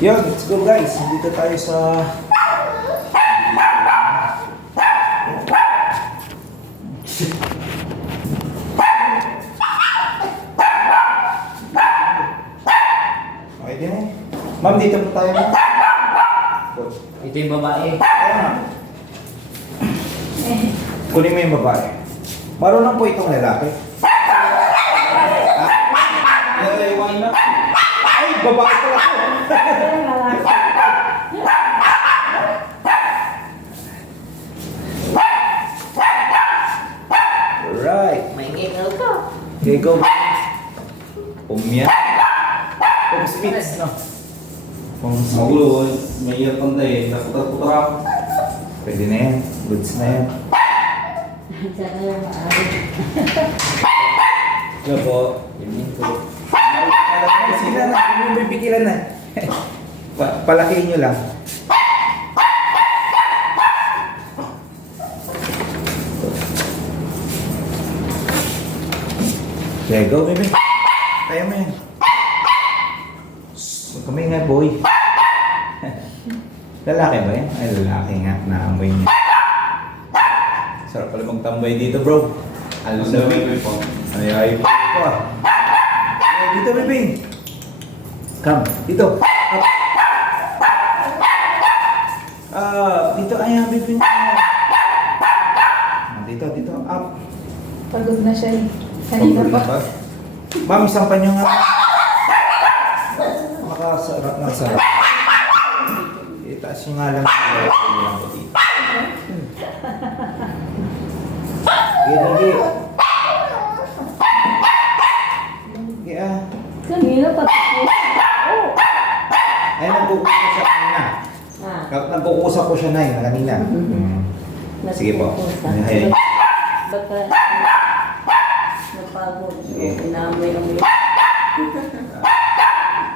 Yun, let's go guys. Dito tayo sa... Okay din eh. Ma'am, dito po tayo. Ito yung babae. Kunin mo yung babae. Marunong po itong lalaki. Ay, babae pala po. Alright. May nginaw ka. Okay, go. Umya. Smiths, no? Smiths. Magulo, may year pantay, naputar-putar. Pwede na yan. Goods na yan. Sana yung maaari. Go po. Sige na, huwag mo bibigilan na. Palakihin nyo lang. Okay, go baby. Tayo mo yan. Huwag kami nga boy. Lalaki ba yan? Ay, lalaki nga. Naamoy niya. Sarap pala magtambay dito bro. Alam Ang lamig. Ay, pa. Ay, dito, baby. Come, dito. Up. Dito, ayan, baby. Dito, up. Pagod na siya eh. Kanina pa. Ma'am, isang pa nyo nga. Makasarap na sarap. Itaas nyo nga lang. Gigi. Kanina pa. Oh. Ay, nagkukusap siya kanina. Nagkukusap ko siya na yun, kanina. Sige po. Ay, Baka napagod. Sige. Inamoy-amoy.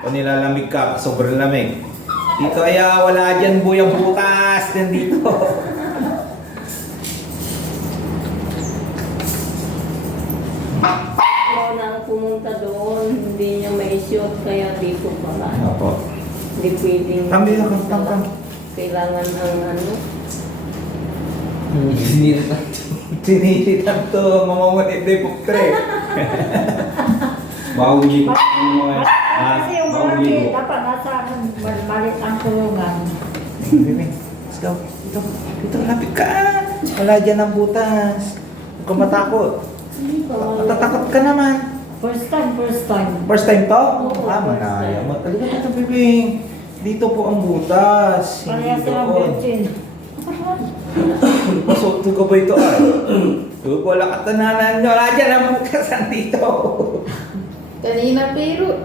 o nilalamig ka, sobrang lamig. Dito ay wala dyan buyang butas. Nandito. Ako nang pumunta doon, hindi niya may-shoot kaya dito pala. Opo. Hindi pwedeng... Tambi na, tam. Kailangan ang ano. Sinisitan to, mamamunit na yung puptre. Bagong ligo. Kasi yung Bagong malaki, ligo. dapat nasa malit ang kulungan. Baby, let's go. Dito, lapit ka. Wala dyan ang butas. Huwag ka matakot. Hindi pa wala. Matatakot ka naman. First time. First time to? Oo, Manaya. first time. Mataliga ka ito, baby. Dito po ang butas. Kaya Hindi silang doon. virgin. Pasok ko ba ito ay? Wala ka tananan nyo. Wala dyan ang butas dito. Kanina pero...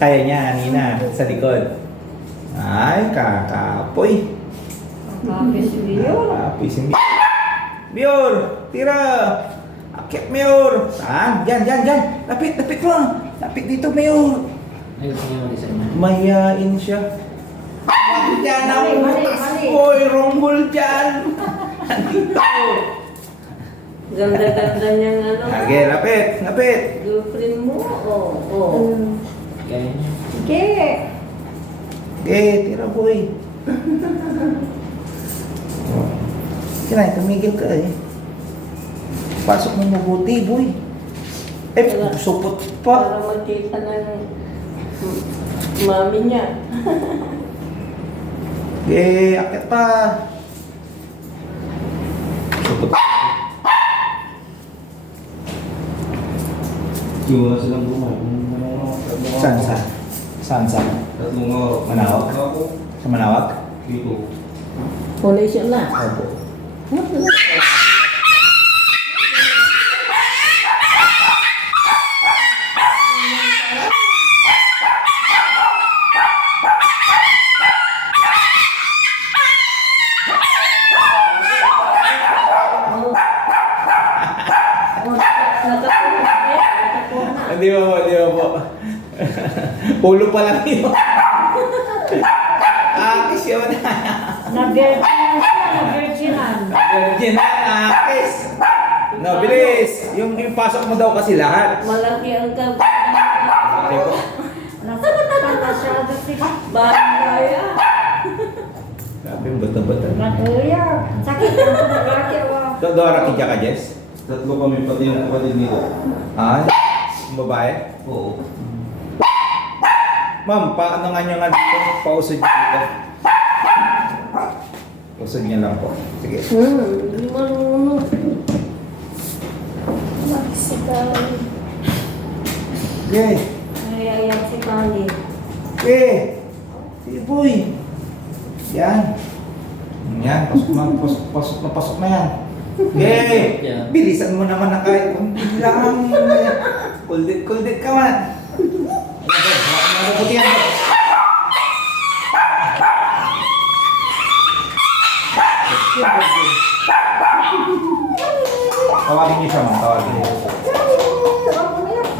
Kaya niya, kanina, sa likod. Ay, kakapoy. Kapis yun. Kakapoy si Mior, tira! Akit, Mior! Saan? Diyan. Lapit mo. Lapit dito, Mior. Ayun niya ulit sa iman. Mayain siya. Bakit dyan ang Mali. butas? Hoy, ronggol dyan. Nandito. Ganda-ganda niyang ano. Lagi, lapit. Girlfriend mo? Oo. Kaya niya. Sige. Tira, boy. Kinay, tumigil ka eh. Pasok mo mabuti, boy. Supot pa. Para makita ng mami niya. Akit pa. Supot. Siwa na silang buhay. Saan? Tatlong araw. Manawag? Ako, Sa Manawag? dito. Huli siya na. Opo. Hindi ba po. Ulo pa lang yun. Akis yun. Na-virginan. Virgin na, akis. No, bilis. Yung pasok mo daw kasi lahat. Malaki ang Okay po. Masyado si Bangaya. Grabe yung bata-bata. Matuya. Sakit ang lalaki wa. Dora ka ka, Jess? Tatlo kami, pati yung kapatid nito. Ah, yung babae? Oo. Ma'am, paano nga nyo nga dito? Pausod nyo dito. Pausod nyo lang po. Sige. Hindi marunong. Magsikali. Okay. Naiyak si Kali. Okay. Sige, boy. Yan. Yan. Pasok na yan. Okay. Yeah. Bilisan mo naman na kahit kunti lang. Kuldit ka man. Nabutihan mo. Tawagin niyo siya, ma'am. Tawagin niyo.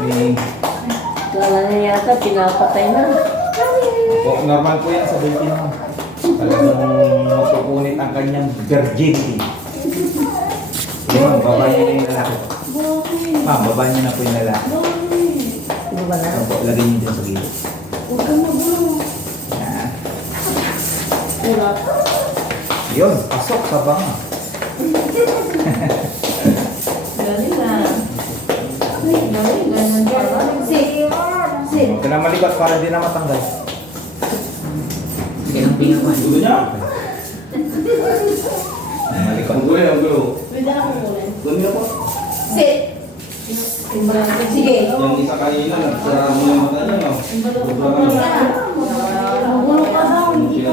May... Kala niya yata pinapatay na. Normal po yan sa baby mo. Talagang mapupunit ang kanyang virginity. Sige, ma'am, baba niyo na yung lalaki. Ma'am, baba niyo na po yung lalaki. Ano ba na? Opo, lagay niyo dyan sa gilid. Huwag ka magulo. Yan. Wala. Yun, pasok sa banga. Galing na. Huwag ka na malikot para di na matanggal. Sige lang pingaman. Gulo niya? Malikot. Ang gulo, ang gulo. Pwede na akong ulit. Gulo niya po. Sit. Sige. Yung isa kanina, nagsara mo yung mata niya, no? Magulo ka daw. Hindi ka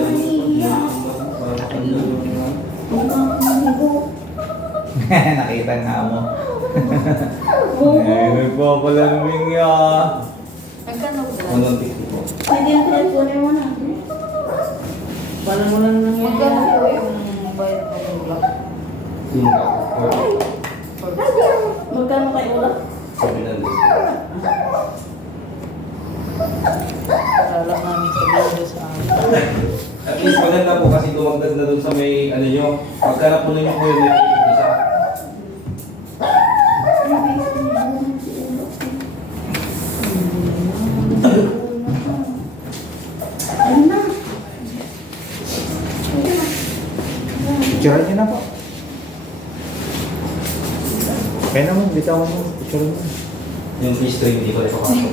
Nakita nga mo. Eh, nagpapalaming ya. Nagkano ba? Anong tiki po? Pwede yung teleponin mo na. Parang walang nangyayari. Magkano po yung bayad ko ng vlog? Tingka. Magkano kayo ulam? Sabi na din. Para lang namin sa video sa amin. At least maganda po kasi dumagdag na dun sa may ano nyo. Pagka napunan nyo po yung may isa. Ano na? Picturean niyo na po. Kaya naman, bitawan mo. Picturean mo. Yung fish string, hindi ko rin papasok.